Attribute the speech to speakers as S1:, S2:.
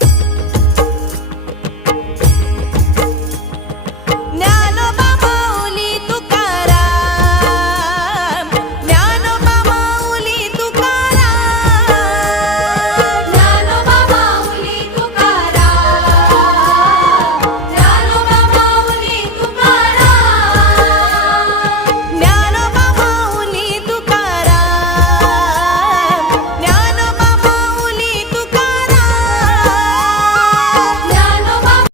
S1: Bye.